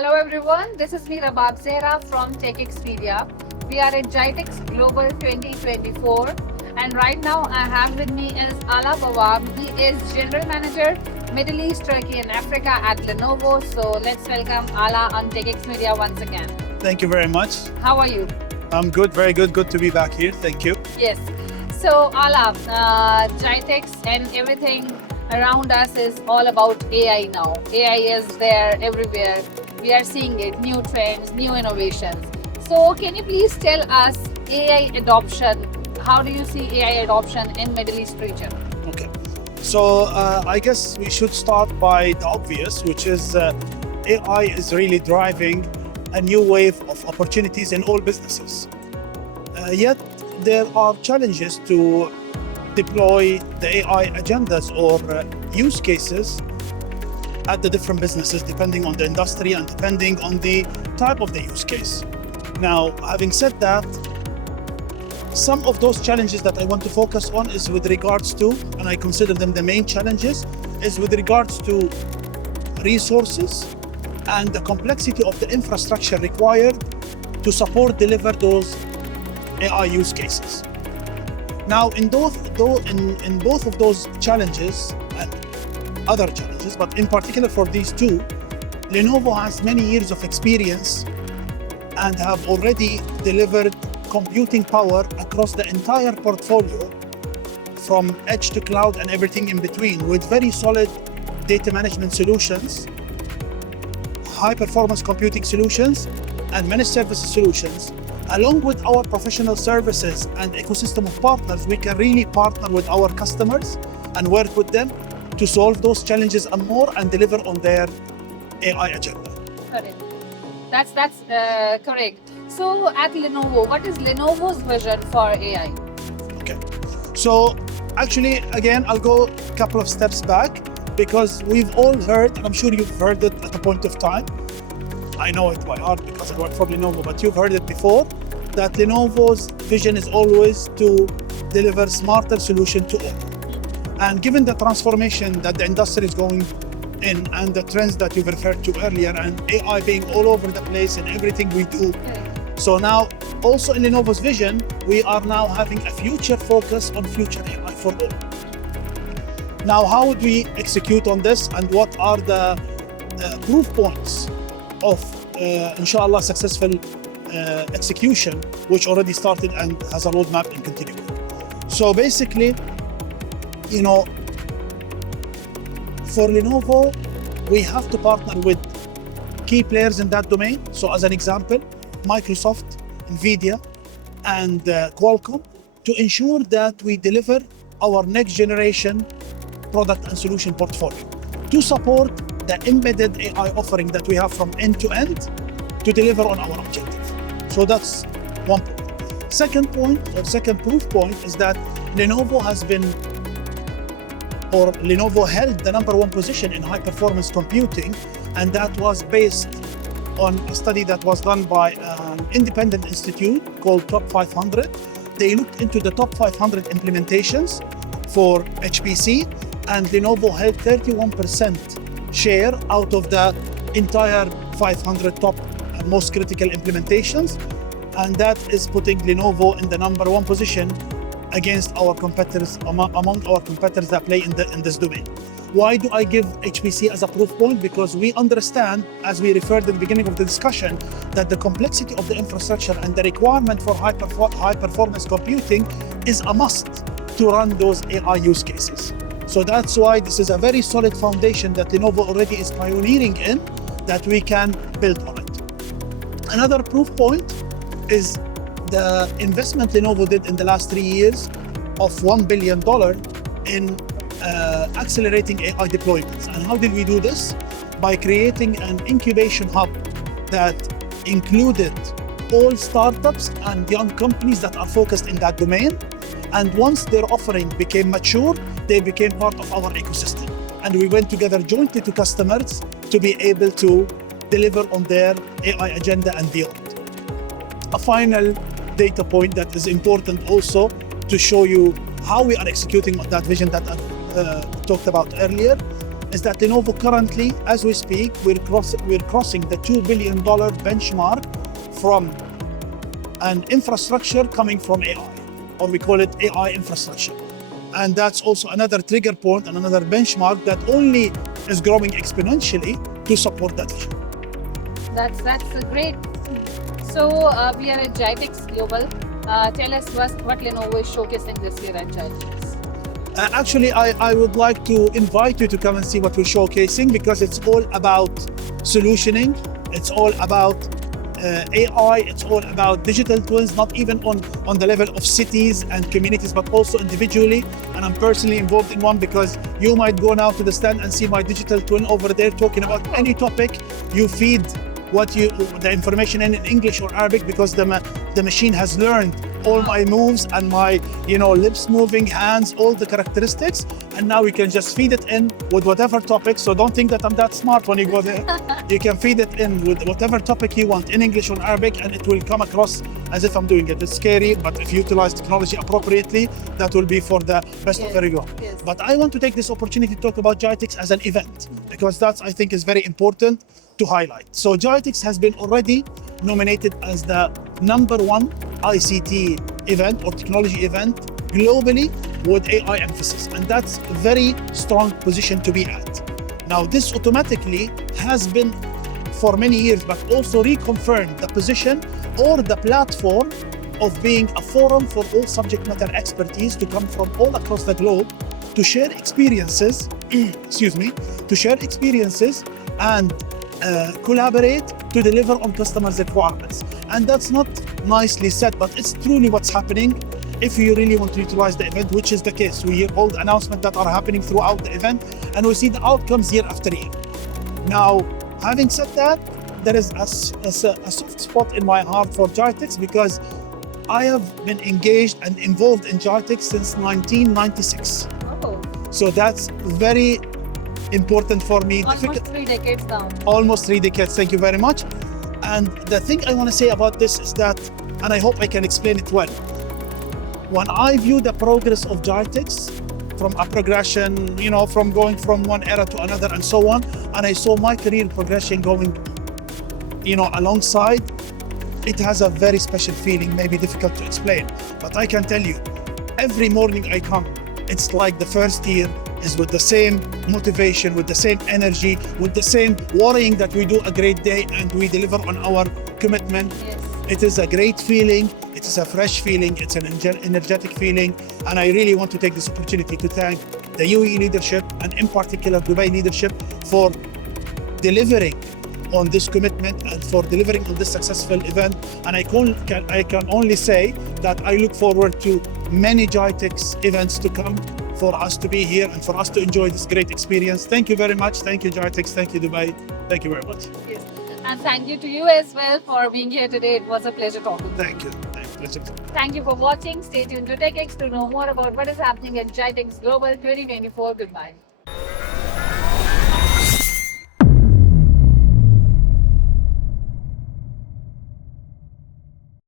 Hello everyone, this is me Rabab Zehra from TECHx Media. We are at GITEX Global 2024 and right now I have with me is Alaa Bawab. He is General Manager Middle East, Turkey and Africa at Lenovo. So let's welcome Alaa on TECHx Media once again. Thank you very much. How are you? I'm good, very good. Good to be back here. Thank you. Yes. So Alaa, GITEX and everything around us is all about AI now. AI is there everywhere. We are seeing it, new trends, new innovations. So can you please tell us AI adoption? How do you see AI adoption in Middle East region? Okay. So I guess we should start by the obvious, which is AI is really driving a new wave of opportunities in all businesses. Yet there are challenges to deploy the AI agendas or use cases at the different businesses, depending on the industry and depending on the type of the use case. Now, having said that, some of those challenges that I want to focus on is with regards to, and I consider them the main challenges, is with regards to resources and the complexity of the infrastructure required to support deliver those AI use cases. Now, in both of those challenges and other challenges, but in particular for these two, Lenovo has many years of experience and have already delivered computing power across the entire portfolio from edge to cloud and everything in between with very solid data management solutions, high performance computing solutions, and managed services solutions. Along with our professional services and ecosystem of partners, we can really partner with our customers and work with them to solve those challenges and more and deliver on their AI agenda. Correct. That's correct. So at Lenovo, what is Lenovo's vision for AI? Okay. So actually, again, I'll go a couple of steps back because we've all heard, and I'm sure you've heard it at a point of time. I know it by heart because I work for Lenovo, but you've heard it before, that Lenovo's vision is always to deliver smarter solution to all. And given the transformation that the industry is going in and the trends that you've referred to earlier and AI being all over the place in everything we do. So now also in Lenovo's vision, we are now having a future focus on future AI for all. Now, how would we execute on this and what are the proof points of, inshallah, successful execution, which already started and has a roadmap and continuing. So basically, you know, for Lenovo, we have to partner with key players in that domain. So as an example, Microsoft, NVIDIA, and Qualcomm to ensure that we deliver our next generation product and solution portfolio to support the embedded AI offering that we have from end to end to deliver on our objective. So that's one point. Second point, or second proof point, is that Lenovo Lenovo held the number one position in high performance computing, and that was based on a study that was done by an independent institute called Top 500. They looked into the top 500 implementations for HPC, and Lenovo held 31% share out of the entire 500 top most critical implementations, and that is putting Lenovo in the number one position against our competitors, among our competitors that play in this domain. Why do I give HPC as a proof point? Because we understand, as we referred at the beginning of the discussion, that the complexity of the infrastructure and the requirement for high performance computing is a must to run those AI use cases. So that's why this is a very solid foundation that Lenovo already is pioneering in, that we can build on it. Another proof point is the investment Lenovo did in the last 3 years of $1 billion in accelerating AI deployments. And how did we do this? By creating an incubation hub that included all startups and young companies that are focused in that domain. And once their offering became mature, they became part of our ecosystem. And we went together jointly to customers to be able to deliver on their AI agenda and beyond. A final data point that is important also to show you how we are executing on that vision that I talked about earlier is that Lenovo currently, as we speak, we're crossing the $2 billion benchmark from an infrastructure coming from AI, or we call it AI infrastructure. And that's also another trigger point and another benchmark that only is growing exponentially to support that vision. That's great. So we are at GITEX Global. Tell us what Lenovo is showcasing this year at GITEX. Actually, I would like to invite you to come and see what we're showcasing, because it's all about solutioning. It's all about AI. It's all about digital twins, not even on the level of cities and communities, but also individually. And I'm personally involved in one, because you might go now to the stand and see my digital twin over there talking about any topic. You feed the information in English or Arabic, because the machine has learned all my moves and my lips moving, hands, all the characteristics, and now we can just feed it in with whatever topic. So don't think that I'm that smart when you go there. You can feed it in with whatever topic you want in English or Arabic, and it will come across as if I'm doing it. It's scary, but if you utilize technology appropriately, that will be for the best of everyone. Yes. But I want to take this opportunity to talk about GITEX as an event, because that, I think, is very important to highlight. So GITEX has been already nominated as the #1 ICT event or technology event globally with AI emphasis, and that's a very strong position to be at. Now, this automatically has been for many years, but also reconfirmed the position or the platform of being a forum for all subject matter expertise to come from all across the globe to share experiences, to share experiences and collaborate to deliver on customers' requirements. And that's not nicely said, but it's truly what's happening if you really want to utilize the event, which is the case. We hear all the announcements that are happening throughout the event, and we see the outcomes year after year. Now, having said that, there is a soft spot in my heart for GITEX, because I have been engaged and involved in GITEX since 1996. Oh. So that's very important for me. Almost 3 decades now. Almost 3 decades, thank you very much. And the thing I want to say about this is that, and I hope I can explain it well, when I view the progress of GITEX from a progression, from going from one era to another and so on, and I saw my career progression going, alongside, it has a very special feeling, maybe difficult to explain, but I can tell you, every morning I come, it's like the first year is with the same motivation, with the same energy, with the same worrying that we do a great day and we deliver on our commitment. Yes. It is a great feeling, it is a fresh feeling, it's an energetic feeling, and I really want to take this opportunity to thank the UAE leadership, and in particular Dubai leadership, for delivering on this commitment and for delivering on this successful event. And I can only say that I look forward to many GITEX events to come, for us to be here and for us to enjoy this great experience. Thank you very much. Thank you, GITEX. Thank you, Dubai. Thank you very much. Yes. And thank you to you as well for being here today. It was a pleasure talking. Thank you. Pleasure. Thank you for watching. Stay tuned to TECHx to know more about what is happening at GITEX Global 2024. Goodbye.